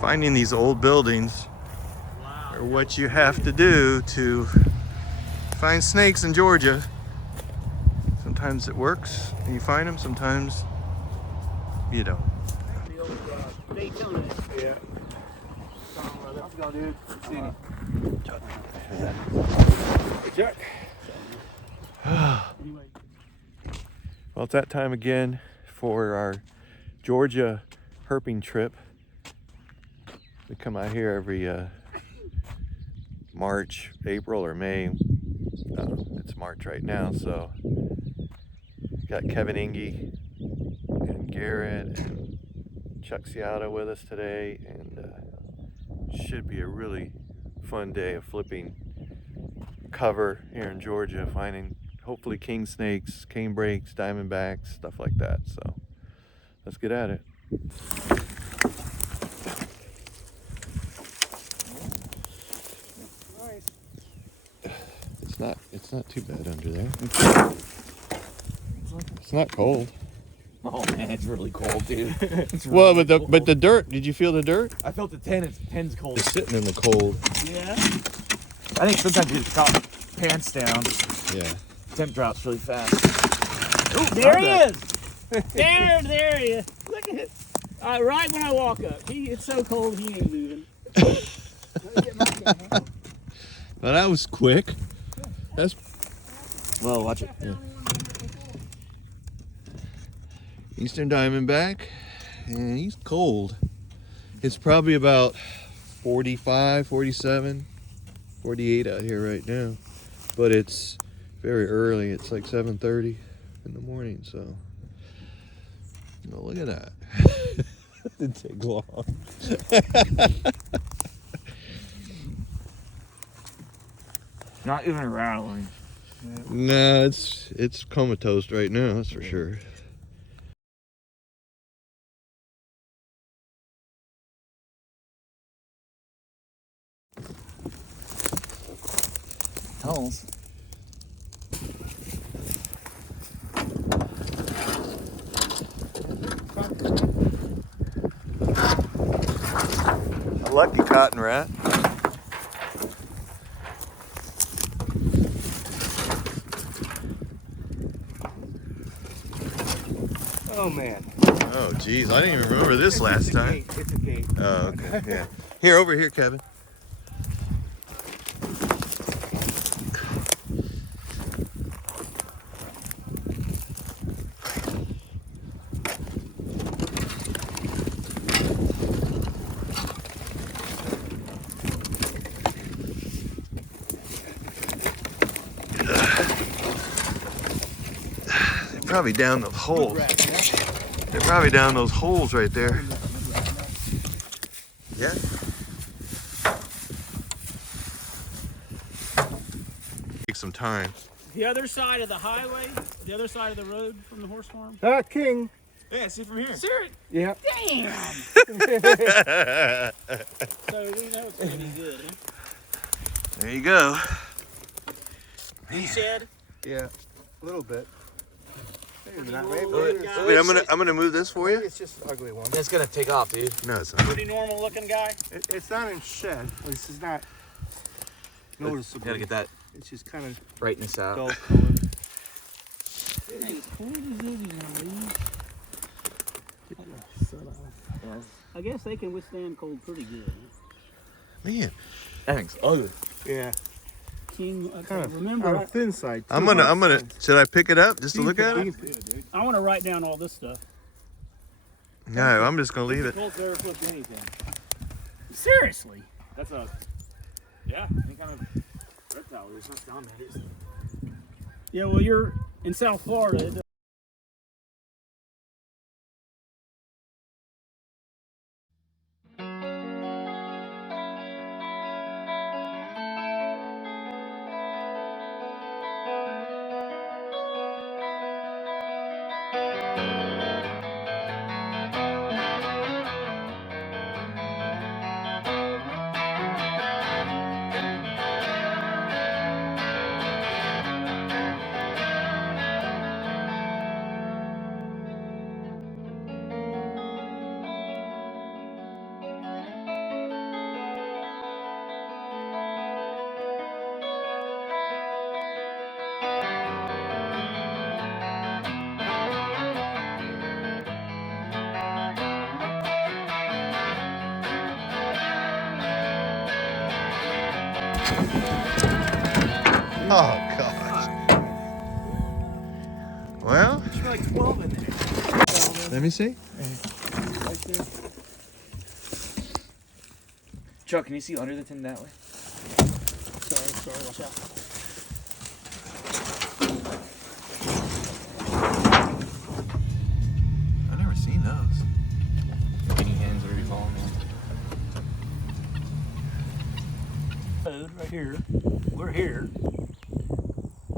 Finding these old buildings are what you have to do to find snakes in Georgia. Sometimes it works and you find them, sometimes you don't. The old Daytona. Yeah. How's it going, dude? See you. Chuck. Well, it's that time again for our Georgia herping trip. We come out here every March, April, or May. It's March right now, so we got Kevin Enge and Garrett and Chuck Ciata with us today, and should be a really fun day of flipping cover here in Georgia, finding hopefully king snakes, canebrakes, diamondbacks, stuff like that. So let's get at it. It's not too bad under there. It's not cold. Oh man, it's really cold, dude. It's Well, really cold. but the dirt. Did you feel the dirt? I felt the 10. Ten's cold. It's sitting in the cold. Yeah. I think sometimes you just got pants down. Yeah. Temp drops really fast. Oh, there he is. There he is. Look at it. Right when I walk up. It's so cold he ain't moving. Well, that was quick. That's Well, watch it. yeah. Eastern diamondback, and he's cold. It's probably about 45, 47, 48 out here right now, but it's very early. It's like 7:30 in the morning, so well, look at that. Didn't take long. Not even rattling. No, it's comatose right now, that's for sure. Hells. A lucky cotton rat. Oh man. Oh geez, I didn't even remember this last time. It's a gate. Oh, okay, yeah. Here, over here, Kevin. They're probably down those holes. They're probably down those holes right there. Yeah. Take some time. The other side of the highway, the other side of the road from the horse farm. King. Yeah, see from here. Serious? Yeah. Damn. So we know it's gonna be good. Huh? There you go. You said? Yeah. A little bit. Maybe not. Maybe Wait, I'm gonna move this for you. it's just an ugly one. It's gonna take off, dude. No, it's not. Pretty normal looking guy. It's not in shed. At least it's not noticeable. Gotta get that It's just kind of brightness out. dull color. As cold as it is, I guess they can withstand cold pretty good. Man, That thing's ugly. Yeah. King, Kind of remember, on the thin side. I'm gonna. Should I pick it up just to look at it? I want to write down all this stuff. No, I'm just gonna leave it. Colts never flipped anything. Seriously. That's a, yeah, any kind of reptile. It's not dominators. Yeah, well, you're in South Florida. Oh gosh. Well, There's like 12 in there. let me see. Right there. Chuck, can you see under the tin that way? Sorry, watch out. I've never seen those. Guinea hens, whatever you call them. Road right here. We're here.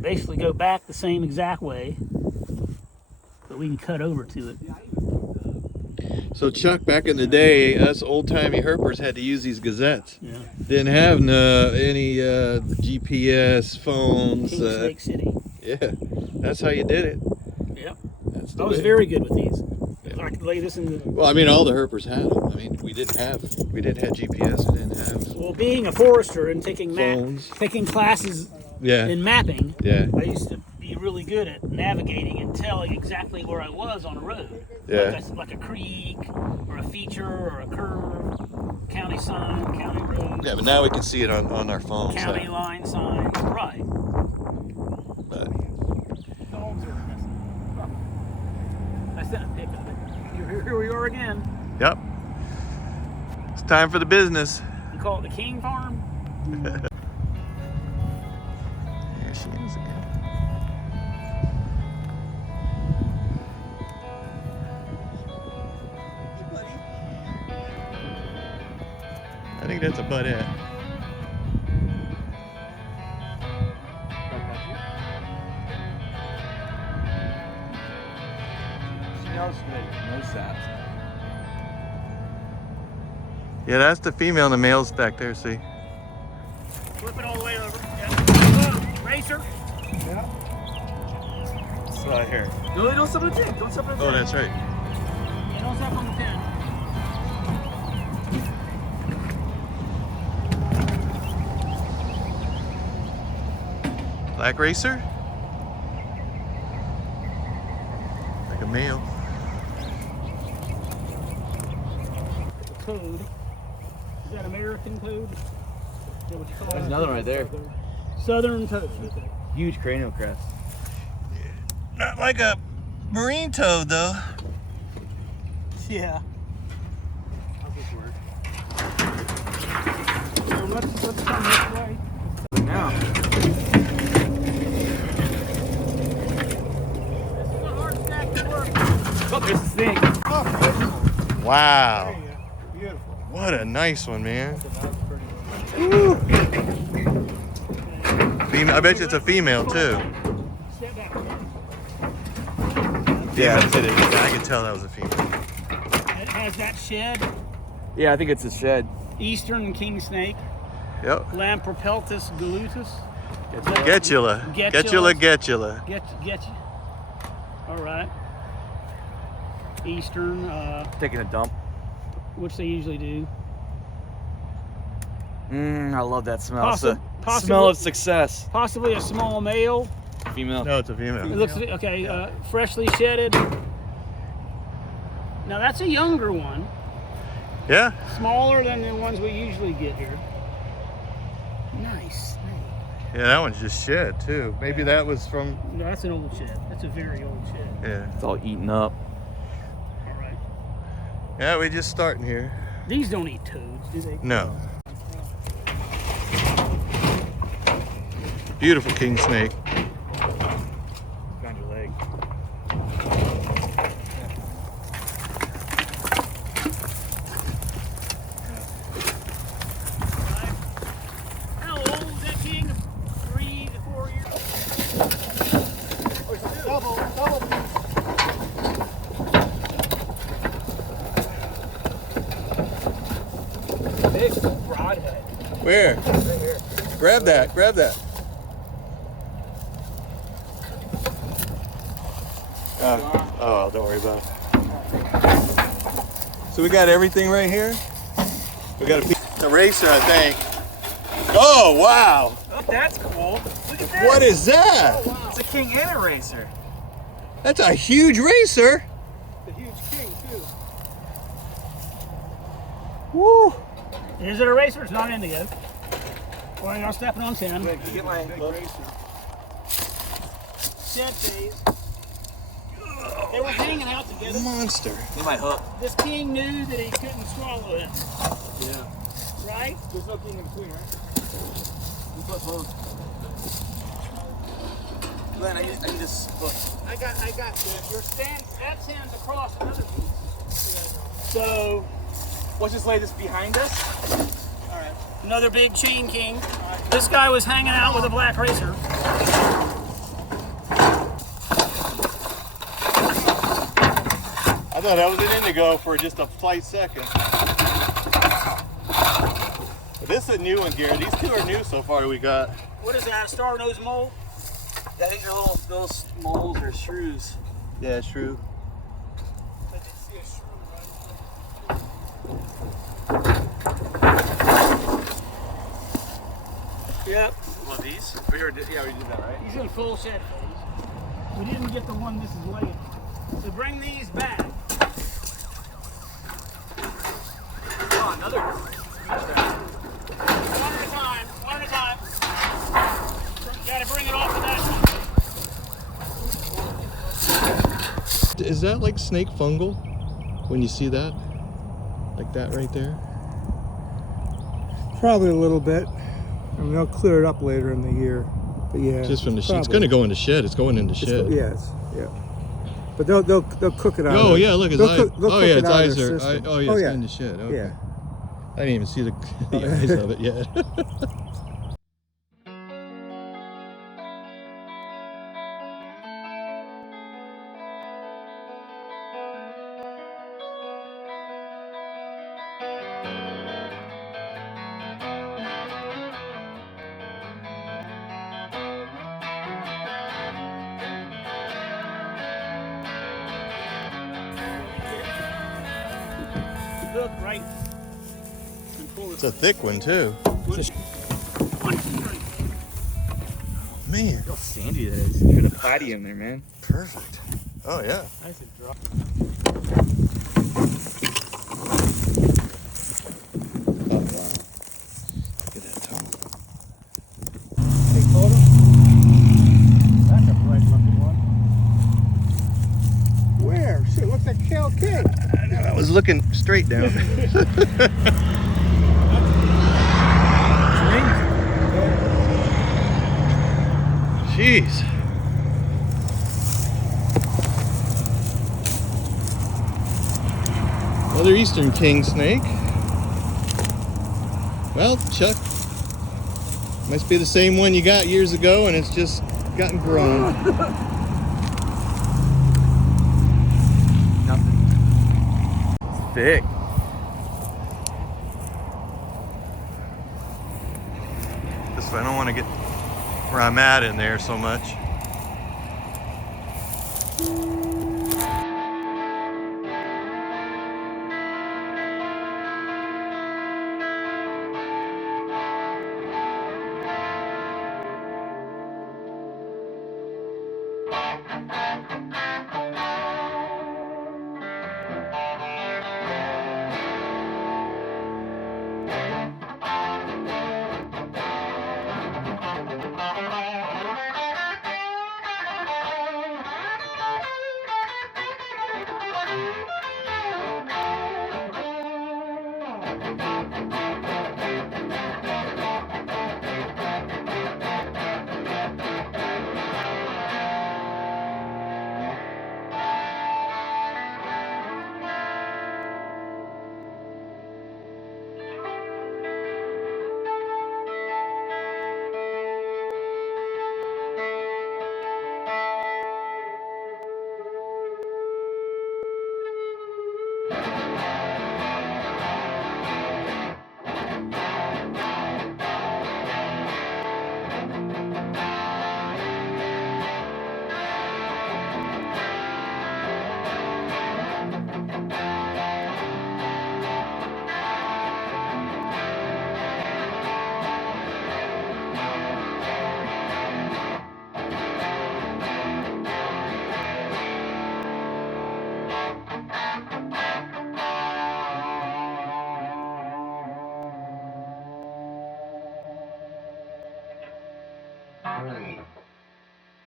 Basically go back the same exact way, but we can cut over to it. So Chuck, back in the day, us old-timey herpers had to use these gazettes. Yeah. Didn't have any GPS, phones. Kingsnake City. Yeah, that's how you did it. Yep. That's the I was way. very good with these. I could lay this in the. Well, I mean, all the herpers had them. I mean, we didn't have GPS. We didn't have Well, being a forester and taking phones. taking classes Yeah, in mapping, yeah, I used to be really good at navigating and telling exactly where I was on a road. yeah. Like a creek or a feature or a curve, county sign, county road, Yeah, but now we can see it on our phones. county line signs. Right. But Dogs are messing. I said a pick of it. Here we are again. yep, it's time for the business. You call it the King Farm? There she is again. I think that's a buttette. She knows good. Knows that. Yeah, that's the female and the male's back there, see? Flip it all the way over. Yeah. Racer. It's right here. No, don't step on the tin. Don't step on the Oh, tin. that's right. You don't step on the pin. Black racer? Like a male. The code. Is that American code? Is that what you call it? There's another one right there. Southern toad. Okay. Huge cranial crest. Not like a marine toad, though. Yeah. How's this work? So let's come this way. Now. This is a hard stack to work. Oh, there's the snake. Wow. There you go. Beautiful. What a nice one, man. Female, I bet you it's a female, too. Step back. Yeah, I can tell that was a female. It has that shed. Yeah, I think it's a shed. Eastern king snake. Yep. Lampropeltis gluteus. Getula. Getula, getula. Get you. All right. Eastern, Taking a dump. which they usually do. I love that smell. Possibly- Smell of success. Possibly a small male. Female. No, it's a It female. looks okay. Freshly shedded. Now that's a younger one, Yeah? smaller than the ones we usually get here. Nice snake. Yeah, that one's just shed, too. Maybe that was from, No, that's an old shed. That's a very old shed. yeah. It's all eaten up. All right. Yeah, we just starting here. These don't eat toads, do they? No. Beautiful king snake. Found your leg. How old is that king? 3 to 4 years. Double. Big broadhead. Where? Right here. Grab that, grab that. Oh, don't worry about it. So we got everything right here. We got a racer, I think. Oh, wow. Oh, that's cool. Look at that. What is that? It's a king and a racer. That's a huge racer. The huge king, too. Woo. Is it a racer? It's not indigo. Well, y'all stepping on 10. Wait, can you get my hook? Shed phase. They were hanging out together. Monster. Get my hook. This king knew that he couldn't swallow it, Yeah. right? There's no king in between, right? You put hook. Glenn, I need this hook. I got your stand. That stands across another piece. So, Let's just lay this behind us. all right. Another big chain king. This guy was hanging out with a black racer. I thought that was an indigo for just a slight second. But this is a new one, Garrett. These two are new so far we got. What is that? Star-nosed mole? I think they're those moles or shrews. Yeah, it's true. I did see a shrew, right? Yep. What, these? We did that, right? He's in full shed phase. We didn't get the one this is laying. So bring these back. Oh, another. One at a time. One at a time. You gotta bring it off of that. Is that like snake fungal? When you see that? Like that right there? Probably a little bit. I mean, they'll clear it up later in the year. But yeah. Just from the shed. It's probably. going to go in the shed. It's going in the shed. Yes, yeah. But they'll cook it out. Oh, yeah, look, his they'll eye. cook- they'll Oh, cook yeah, it its out of eyes their are. system. Oh, yeah, Oh, it's yeah. in the shed. Okay. Yeah. I didn't even see the eyes of it yet. Hook right. It's a thick one, too. Man, Look how sandy that is. You're gonna platy in there, man. perfect. Oh, yeah. Nice and dry. Oh, wow. Look at that tongue. Take photo? That's a bright looking one. Where? Shit, what's that Cal King? I was looking straight down. Jeez. Another eastern king snake. Well, Chuck, must be the same one you got years ago and it's just gotten grown. Nothing. Thick. This way, I don't want to get where I'm at in there so much.